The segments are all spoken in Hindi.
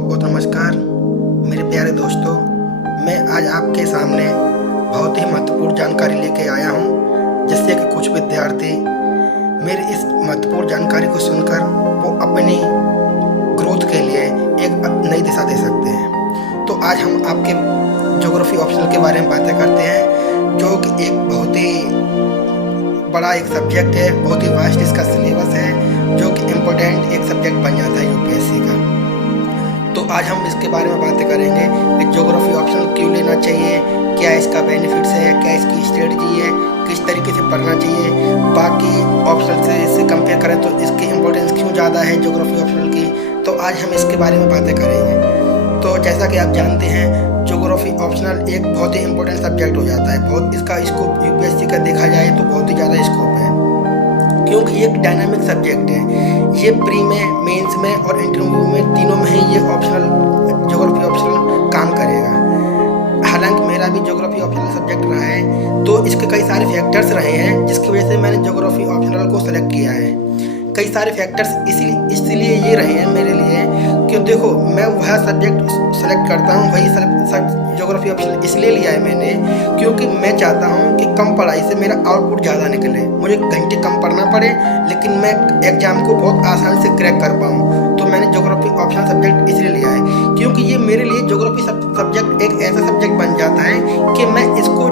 बहुत बहुत नमस्कार मेरे प्यारे दोस्तों। मैं आज आपके सामने बहुत ही महत्वपूर्ण जानकारी लेके आया हूँ, जिससे कि कुछ विद्यार्थी मेरी इस महत्वपूर्ण जानकारी को सुनकर वो अपनी ग्रोथ के लिए एक नई दिशा दे सकते हैं। तो आज हम आपके ज्योग्राफी ऑप्शनल के बारे में बातें करते हैं, जो कि एक बहुत ही बड़ा एक सब्जेक्ट है, बहुत ही वास्ट इसका सिलेबस है, जो कि इम्पोर्टेंट एक सब्जेक्ट बन जाता है यूपीएससी का। तो आज हम इसके बारे में बातें करेंगे कि ज्योग्राफी ऑप्शनल क्यों लेना चाहिए, क्या इसका बेनिफिट्स है, क्या इसकी स्ट्रेटजी है, किस तरीके से पढ़ना चाहिए, बाकी ऑप्शनल से इससे कंपेयर करें तो इसकी इम्पोर्टेंस क्यों ज़्यादा है ज्योग्राफी ऑप्शनल की। तो आज हम इसके बारे में बातें करेंगे। तो जैसा कि आप जानते हैं, ज्योग्राफी ऑप्शनल एक बहुत ही इंपॉर्टेंट सब्जेक्ट हो जाता है। बहुत इसका स्कोप यूपीएससी का देखा जाए तो बहुत ही ज़्यादा स्कोप है, क्योंकि ये एक डायनामिक सब्जेक्ट है। ये प्री में, मेंस में और इंटरव्यू में, तीनों में ही ये ऑप्शनल ज्योग्राफी ऑप्शनल काम करेगा। हालांकि मेरा भी ज्योग्राफी ऑप्शनल सब्जेक्ट रहा है, तो इसके कई सारे फैक्टर्स रहे हैं जिसकी वजह से मैंने ज्योग्राफी ऑप्शनल को सेलेक्ट किया है। कई सारे फैक्टर्स इसलिए ये रहे हैं मेरे लिए कि देखो, मैं वह सब्जेक्ट सेलेक्ट करता हूँ, वही ज्योग्राफी ऑप्शनल इसलिए लिया है मैंने क्योंकि मैं चाहता हूँ कि कम पढ़ाई से मेरा आउटपुट ज़्यादा निकले, मुझे घंटे कम पढ़ना पड़े लेकिन मैं एग्जाम को बहुत आसानी से क्रैक कर पाऊँ। तो मैंने ज्योग्राफी ऑप्शनल सब्जेक्ट इसलिए लिया है क्योंकि ये मेरे लिए ज्योग्राफी सब्जेक्ट एक ऐसा सब्जेक्ट बन जाता है कि मैं इसको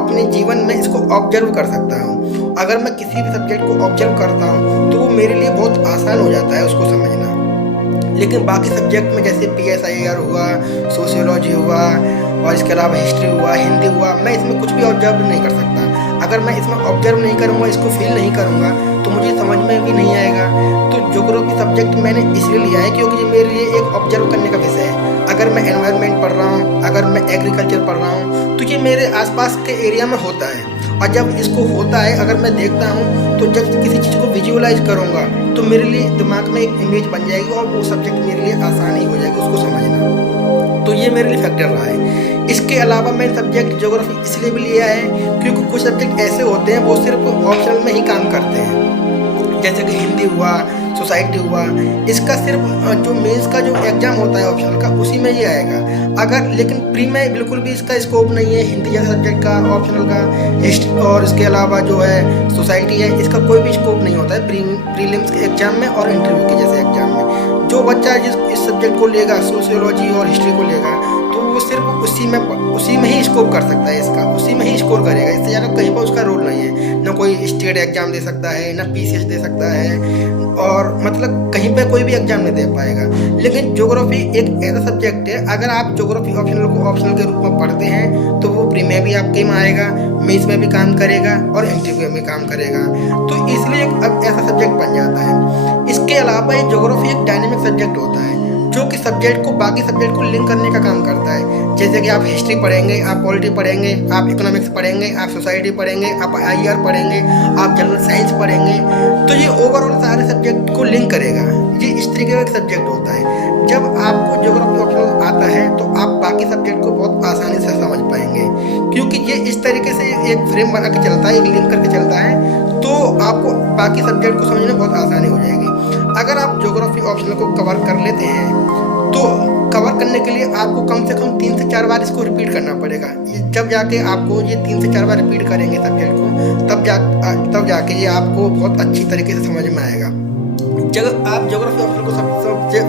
अपने जीवन में इसको ऑब्जर्व कर सकता हूँ। अगर मैं किसी भी सब्जेक्ट को ऑब्जर्व करता हूँ तो वो मेरे लिए बहुत आसान हो जाता है उसको समझना। लेकिन बाकी सब्जेक्ट में जैसे PSIR हुआ, सोशियोलॉजी हुआ और इसके अलावा हिस्ट्री हुआ, हिंदी हुआ, मैं इसमें कुछ भी ऑब्जर्व नहीं कर सकता। अगर मैं इसमें ऑब्जर्व नहीं करूँगा, इसको फील नहीं करूँगा तो मुझे समझ में भी नहीं आएगा। तो ज्योग्राफी सब्जेक्ट मैंने इसलिए लिया है क्योंकि ये मेरे लिए एक ऑब्जर्व करने का विषय है। अगर मैं एनवायरनमेंट पढ़ रहा हूँ, अगर मैं एग्रीकल्चर पढ़ रहा हूँ, तो ये मेरे आसपास के एरिया में होता है। और जब इसको होता है, अगर मैं देखता हूँ, तो जब किसी चीज़ को विजुअलाइज करूँगा तो मेरे लिए दिमाग में एक इमेज बन जाएगी और वो सब्जेक्ट मेरे लिए आसानी हो जाएगी उसको समझना। तो ये मेरे लिए फैक्टर रहा है। इसके अलावा मैंने सब्जेक्ट ज्योग्राफी इसलिए भी लिया है क्योंकि कुछ सब्जेक्ट ऐसे होते हैं वो सिर्फ ऑप्शनल में ही काम करते हैं, जैसे कि हिंदी हुआ, सोसाइटी हुआ। इसका सिर्फ जो मेंस का जो एग्जाम होता है ऑप्शनल का, उसी में ये आएगा। अगर लेकिन प्री में बिल्कुल भी इसका स्कोप नहीं है, हिंदी जैसा सब्जेक्ट का, ऑप्शनल का, हिस्ट्री और इसके अलावा जो है सोसाइटी है, इसका कोई भी स्कोप नहीं होता है प्रीलिम्स के एग्जाम में और इंटरव्यू के जैसे एग्जाम में। जो बच्चा इस सब्जेक्ट को लेगा, सोशियोलॉजी और हिस्ट्री को लेगा, तो वो सिर्फ उसी में ही स्कोप कर सकता है, इसका उसी में ही स्कोर करेगा। इससे ज़्यादा कहीं पर उसका रोल नहीं है। ना कोई स्टेट एग्जाम दे सकता है, ना PCS दे सकता है, और मतलब कहीं पे कोई भी एग्जाम नहीं दे पाएगा। लेकिन ज्योग्राफी एक ऐसा सब्जेक्ट है, अगर आप ज्योग्राफी ऑप्शनल को ऑप्शनल के रूप में पढ़ते हैं तो वो प्री में भी आपके में आएगा, मेंस में भी काम करेगा और इंटरव्यू में भी काम करेगा। तो इसलिए अब ऐसा सब्जेक्ट बन जाता है। इसके अलावा ये ज्योग्राफी एक डायनेमिक सब्जेक्ट होता है जो कि सब्जेक्ट को बाकी सब्जेक्ट को लिंक करने का काम करता है। जैसे कि आप हिस्ट्री पढ़ेंगे, आप पॉलिटी पढ़ेंगे, आप इकोनॉमिक्स पढ़ेंगे, आप सोसाइटी पढ़ेंगे, आप IR पढ़ेंगे, आप जनरल साइंस पढ़ेंगे, तो ये ओवरऑल सारे सब्जेक्ट को लिंक करेगा। ये इस तरीके का एक सब्जेक्ट होता है। जब आपको ज्योग्राफी ऑप्शनल आता है तो आप बाकी सब्जेक्ट को बहुत आसानी से समझ पाएंगे, क्योंकि ये इस तरीके से एक फ्रेम बना के चलता है, एक लिंक करके चलता है, तो आपको बाकी सब्जेक्ट को समझने में बहुत आसानी हो जाएगी। अगर आप ज्योग्राफी ऑप्शनल को कवर कर लेते हैं तो कवर करने के लिए आपको कम से कम 3 से 4 बार इसको रिपीट करना पड़ेगा। जब जाके आपको ये 3 से 4 बार रिपीट करेंगे सब्जेक्ट को, तब जाके ये आपको बहुत अच्छी तरीके से समझ में आएगा। जब आप ज्योग्राफी ऑप्शनल को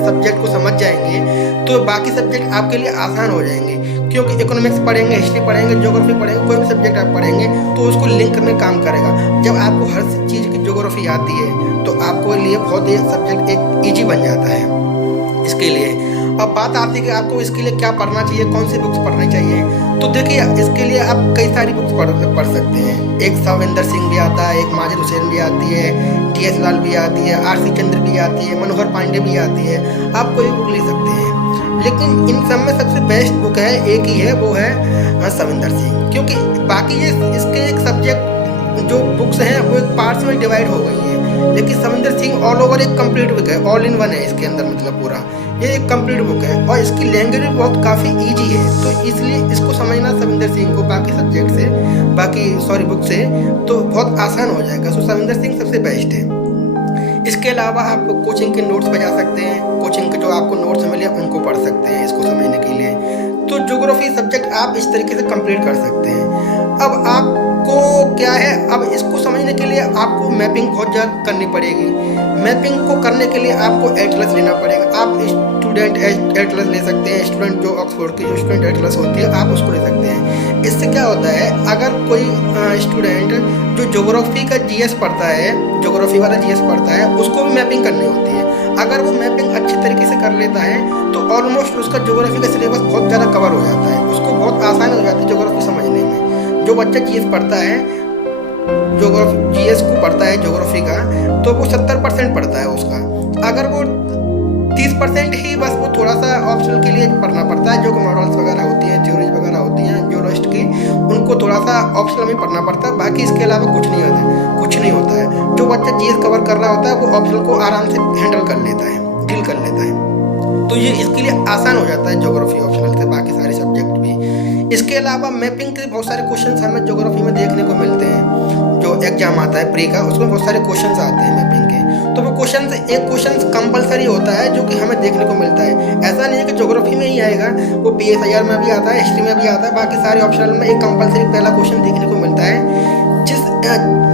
सब्जेक्ट को समझ जाएंगे तो बाकी सब्जेक्ट आपके लिए आसान हो जाएंगे, क्योंकि इकोनॉमिक्स पढ़ेंगे, हिस्ट्री पढ़ेंगे, ज्योग्राफी पढ़ेंगे, कोई भी सब्जेक्ट आप पढ़ेंगे तो उसको लिंक में काम करेगा। जब आपको हर चीज़ की ज्योग्राफी आती है तो आपको लिए बहुत ये सब्जेक्ट एक ईजी बन जाता है। इसके लिए अब बात आती है कि आपको इसके लिए क्या पढ़ना चाहिए, कौन सी बुक्स पढ़नी चाहिए। तो देखिए, इसके लिए आप कई सारी बुक्स पढ़ सकते हैं। एक सविंदर सिंह भी आता है, एक माजिद हुसैन भी आती है, TS लाल भी आती है, RC चंद्र भी आती है, मनोहर पांडे भी आती है। आप कोई बुक ले सकते हैं, लेकिन इन सब में सबसे बेस्ट बुक है, एक ही है, वो है सविंदर सिंह। क्योंकि बाकी ये इसके एक सब्जेक्ट जो बुक्स हैं वो एक पार्ट्स में डिवाइड हो गई हैं, लेकिन सविंदर सिंह ऑल ओवर एक कंप्लीट बुक है, ऑल इन वन है इसके अंदर, मतलब पूरा ये एक कंप्लीट बुक है और इसकी लैंग्वेज भी बहुत काफ़ी इजी है। तो इसलिए इसको समझना सविंदर सिंह को बाकी सब्जेक्ट से बुक से तो बहुत आसान हो जाएगा। सो सविंदर सिंह सबसे बेस्ट है। इसके अलावा आप कोचिंग के नोट्स पे जा सकते हैं, कोचिंग के जो आपको नोट्स मिले उनको पढ़ सकते हैं इसको समझने के लिए। तो ज्योग्राफी सब्जेक्ट आप इस तरीके से कंप्लीट कर सकते हैं। अब आपको क्या है, अब इसको समझने के लिए आपको मैपिंग बहुत ज़्यादा करनी पड़ेगी। मैपिंग को करने के लिए आपको एटलस लेना पड़ेगा। आप स्टूडेंट एटलस ले सकते हैं, स्टूडेंट जो ऑक्सफोर्ड की जो स्टूडेंट एटलस होती है आप उसको ले सकते हैं। इससे क्या होता है, अगर कोई स्टूडेंट जो ज्योग्राफी का जीएस पढ़ता है, ज्योग्राफी वाला जीएस पढ़ता है, उसको भी मैपिंग करनी होती है। अगर वो मैपिंग अच्छी तरीके से कर लेता है तो ऑलमोस्ट उसका ज्योग्राफी का सिलेबस बहुत ज़्यादा कवर हो जाता है, उसको बहुत आसान हो जाती है ज्योग्राफी समझने में। जो बच्चा जीएस पढ़ता है, जीएस को पढ़ता है ज्योग्राफी का, तो वो 70% पढ़ता है उसका। अगर वो 30% ही बस वो थोड़ा सा ऑप्शनल के लिए पढ़ना पड़ता है, जो मॉडल्स वगैरह होती हैं, थ्योरीज वगैरह होती हैं जियोलॉजिस्ट की, उनको थोड़ा सा ऑप्शनल में पढ़ना पड़ता है। बाकी इसके अलावा कुछ नहीं होता है। जो बच्चा जीएस कवर कर रहा होता है वो ऑप्शनल को आराम से हैंडल कर लेता है, डील कर लेता है। तो ये इसके लिए आसान हो जाता है ज्योग्राफी ऑप्शनल से बाकी सारे सब्जेक्ट भी। इसके अलावा मैपिंग के बहुत सारे क्वेश्चन हमें ज्योग्राफी में देखने को मिलते हैं। जो एग्जाम आता है प्री का, उसमें बहुत सारे क्वेश्चन आते हैं मैपिंग के। तो वो एक क्वेश्चन कंपलसरी होता है जो कि हमें देखने को मिलता है। ऐसा नहीं है कि ज्योग्राफी में ही आएगा, वो PSIR में भी आता है, हिस्ट्री में भी आता है, बाकी सारे ऑप्शनल में एक कंपलसरी पहला क्वेश्चन देखने को मिलता है।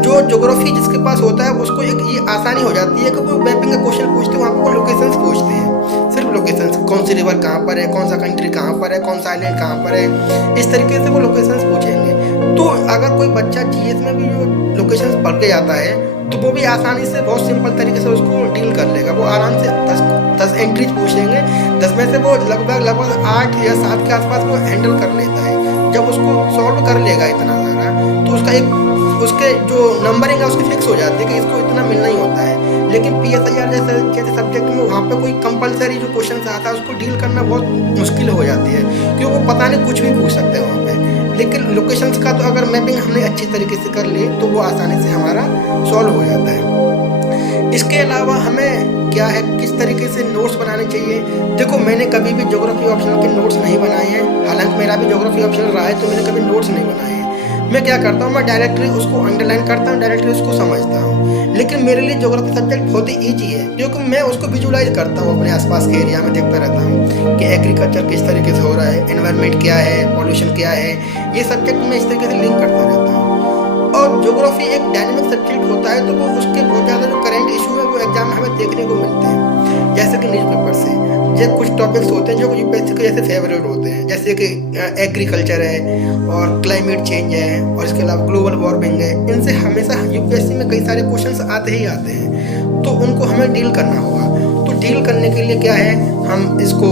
जो ज्योग्राफी जिसके पास होता है उसको एक ये आसानी हो जाती है कि वो मैपिंग का क्वेश्चन पूछते हैं, वहाँ पर लोकेशंस पूछते हैं, सिर्फ लोकेशंस, कौन सी रिवर कहाँ पर है, कौन सा कंट्री कहाँ पर है, कौन सा आइलैंड कहाँ पर है, इस तरीके से वो लोकेशंस पूछेंगे। तो अगर कोई बच्चा जीएस में भी जो लोकेशंस पढ़ के जाता है तो वो भी आसानी से बहुत सिंपल तरीके से उसको डील कर लेगा। वो आराम से 10 एंट्रीज पूछेंगे, 10 में से वो लगभग 8 या 7 के आसपास वो हैंडल कर लेता है। जब उसको सॉल्व कर लेगा इतना सारा, तो उसके जो नंबरिंग है उसकी फिक्स हो जाती है कि इसको इतना मिलना ही होता है। लेकिन PSIR जैसे सब्जेक्ट में वहाँ पे कोई कंपलसरी जो क्वेश्चन आता है उसको डील करना बहुत मुश्किल हो जाती है, क्योंकि वो पता नहीं कुछ भी पूछ सकते हैं वहाँ पे। लेकिन लोकेशंस का तो अगर मैपिंग हमने अच्छी तरीके से कर ली तो वो आसानी से हमारा सॉल्व हो जाता है। इसके अलावा हमें क्या है, किस तरीके से नोट्स बनाने चाहिए। देखो, मैंने कभी भी ज्योग्राफी ऑप्शनल के नोट्स नहीं बनाए हैं, हालांकि मेरा भी ज्योग्राफी ऑप्शनल रहा है तो मैंने कभी नोट्स नहीं बनाए हैं। मैं क्या करता हूँ, मैं डायरेक्टली उसको अंडरलाइन करता हूँ, डायरेक्टली उसको समझता हूँ। लेकिन मेरे लिए ज्योग्राफी सब्जेक्ट बहुत ही ईजी है, क्योंकि मैं उसको विजुलाइज करता हूँ, अपने आसपास के एरिया में देखता रहता हूँ कि एग्रीकल्चर किस तरीके से हो रहा है, एनवायरनमेंट क्या है, पॉल्यूशन क्या है, ये सब्जेक्ट मैं इस तरीके से लिंक करता रहता हूँ। और ज्योग्राफी एक डायनेमिक सब्जेक्ट होता है, तो वो उसके बहुत ज़्यादा जो करंट इशू है वो एग्जाम में हमें देखने को मिलते हैं। जैसे कि न्यूज़पेपर से जैसे कुछ टॉपिक्स होते हैं जो यूपीएससी के जैसे फेवरेट होते हैं, जैसे कि एग्रीकल्चर है और क्लाइमेट चेंज है और इसके अलावा ग्लोबल वार्मिंग है। इनसे हमेशा यूपीएससी में कई सारे क्वेश्चंस आते ही आते हैं, तो उनको हमें डील करना होगा। तो डील करने के लिए क्या है, हम इसको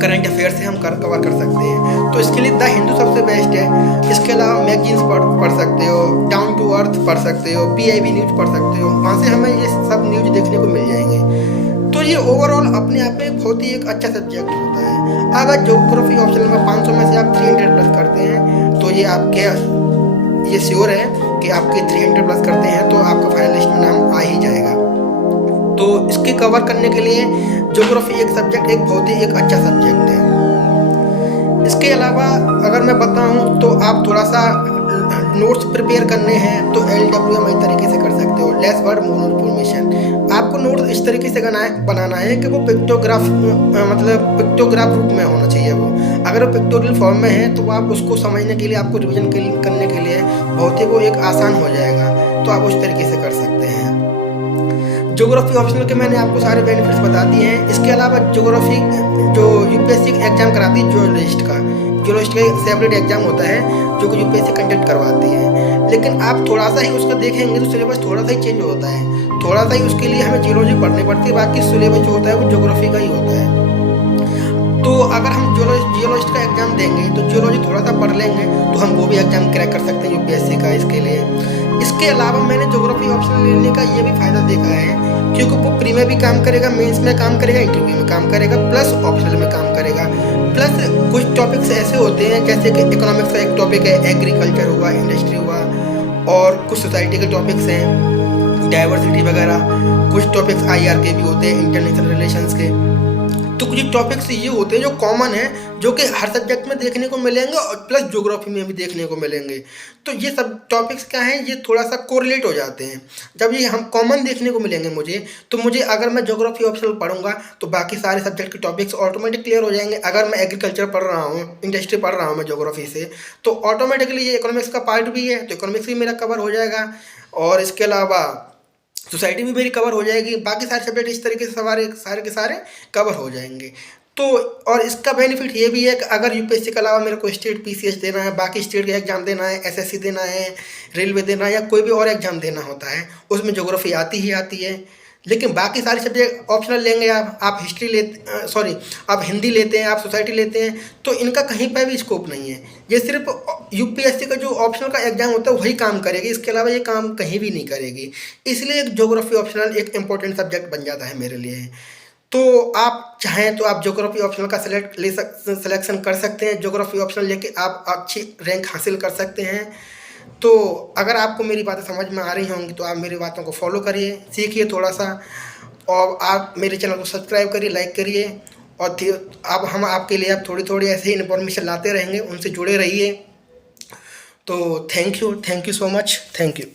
करंट अफेयर से हम कवर कर सकते हैं। तो इसके लिए द हिंदू सबसे बेस्ट है। इसके अलावा मैगजीन्स पढ़ सकते हो, डाउन टू अर्थ पढ़ सकते हो, PIB न्यूज़ पढ़ सकते हो, वहाँ से हमें ये सब न्यूज़ देखने को मिल जाएंगे। तो ये ओवरऑल अपने आप में बहुत ही एक अच्छा सब्जेक्ट होता है। अगर ज्योग्राफी ऑप्शनल में 500 में से आप 300 प्लस करते हैं तो ये श्योर है कि आपके 300 प्लस करते हैं तो आपका फाइनल लिस्ट में नाम आ ही जाएगा। तो इसके कवर करने के लिए ज्योग्राफी एक सब्जेक्ट एक बहुत ही एक अच्छा सब्जेक्ट है। इसके अलावा अगर मैं बताऊं तो आप थोड़ा सा नोट्स प्रिपेयर करने हैं तो LWM इस तरीके से कर सकते हो, लेस वर्ड मोर इन्फॉर्मेशन। आपको नोट्स इस तरीके से बनाना है कि वो पिक्टोग्राफ पिक्टोग्राफ रूप में होना चाहिए। वो अगर वो पिक्टोरियल फॉर्म में है तो आप उसको समझने के लिए, आपको रिविजन करने के लिए बहुत ही वो एक आसान हो जाएगा। तो आप उस तरीके से कर सकते हैं। ज्योग्राफी ऑप्शनल के मैंने आपको सारे बेनिफिट्स बता दिए हैं। इसके अलावा ज्योग्राफी जो यूपीएससी एग्जाम कराती है, जियोलॉजिस्ट का सेपरेट एग्जाम होता है जो कि यूपीएससी कंडक्ट करवाती है। लेकिन आप थोड़ा सा ही उसका देखेंगे तो सिलेबस थोड़ा सा ही चेंज होता है, थोड़ा सा ही उसके लिए हमें जियोलॉजी पढ़नी पड़ती है, बाकी सिलेबस जो होता है वो ज्योग्राफी का ही होता है। तो अगर हम जियोलॉजिस्ट का एग्जाम देंगे तो जियोलॉजी थोड़ा सा पढ़ लेंगे तो हम वो भी एग्जाम क्रैक कर सकते हैं यूपीएससी का। इसके लिए इसके अलावा मैंने ज्योग्राफी ऑप्शनल लेने का ये भी फ़ायदा देखा है, क्योंकि वो प्री में भी काम करेगा, मेंस में काम करेगा, इंटरव्यू में काम करेगा, प्लस ऑप्शनल में काम करेगा। प्लस कुछ टॉपिक्स ऐसे होते हैं जैसे कि इकोनॉमिक्स का एक टॉपिक है, एग्रीकल्चर हुआ, इंडस्ट्री हुआ, और कुछ सोसाइटी के टॉपिक्स हैं, डाइवर्सिटी वगैरह। कुछ टॉपिक्स IR के भी होते हैं, इंटरनेशनल रिलेशंस के। तो कुछ टॉपिक्स ये होते हैं जो कॉमन है, जो कि हर सब्जेक्ट में देखने को मिलेंगे और प्लस ज्योग्राफी में भी देखने को मिलेंगे। तो ये सब टॉपिक्स क्या हैं, ये थोड़ा सा कोरिलेट हो जाते हैं। जब ये हम कॉमन देखने को मिलेंगे मुझे, तो मुझे अगर मैं ज्योग्राफी ऑप्शनल पढ़ूंगा तो बाकी सारे सब्जेक्ट के टॉपिक्स ऑटोमेटिक क्लियर हो जाएंगे। अगर मैं एग्रीकल्चर पढ़ रहा हूँ, इंडस्ट्री पढ़ रहा हूँ मैं ज्योग्राफी से, तो ऑटोमेटिकली ये इकोनॉमिक्स का पार्ट भी है, तो इकोनॉमिक्स भी मेरा कवर हो जाएगा। और इसके अलावा सोसाइटी भी मेरी कवर हो जाएगी, बाकी सारे सब्जेक्ट इस तरीके से सारे के सारे कवर हो जाएंगे। तो और इसका बेनिफिट ये भी है कि अगर यूपीएससी के अलावा मेरे को स्टेट पीसीएस देना है, बाकी स्टेट के एग्जाम देना है, एसएससी देना है, रेलवे देना है, या कोई भी और एग्जाम देना होता है, उसमें ज्योग्राफी आती ही आती है। लेकिन बाकी सारे सब्जेक्ट ऑप्शनल लेंगे आप हिस्ट्री लेते, सॉरी, आप हिंदी लेते हैं, आप सोसाइटी लेते हैं, तो इनका कहीं पर भी स्कोप नहीं है। ये सिर्फ यूपीएससी का जो ऑप्शनल का एग्जाम होता है वही काम करेगी, इसके अलावा ये काम कहीं भी नहीं करेगी। इसलिए एक ज्योग्राफी ऑप्शनल एक इम्पोर्टेंट सब्जेक्ट बन जाता है मेरे लिए। तो आप चाहें तो आप ज्योग्राफी ऑप्शनल का सिलेक्शन कर सकते हैं। ज्योग्राफी ऑप्शनल लेके आप अच्छी रैंक हासिल कर सकते हैं। तो अगर आपको मेरी बातें समझ में आ रही होंगी तो आप मेरी बातों को फॉलो करिए, सीखिए थोड़ा सा, और आप मेरे चैनल को सब्सक्राइब करिए, लाइक करिए। और अब हम आपके लिए अब थोड़ी थोड़ी ऐसे ही इन्फॉर्मेशन लाते रहेंगे, उनसे जुड़े रहिए। तो thank you so much, thank you.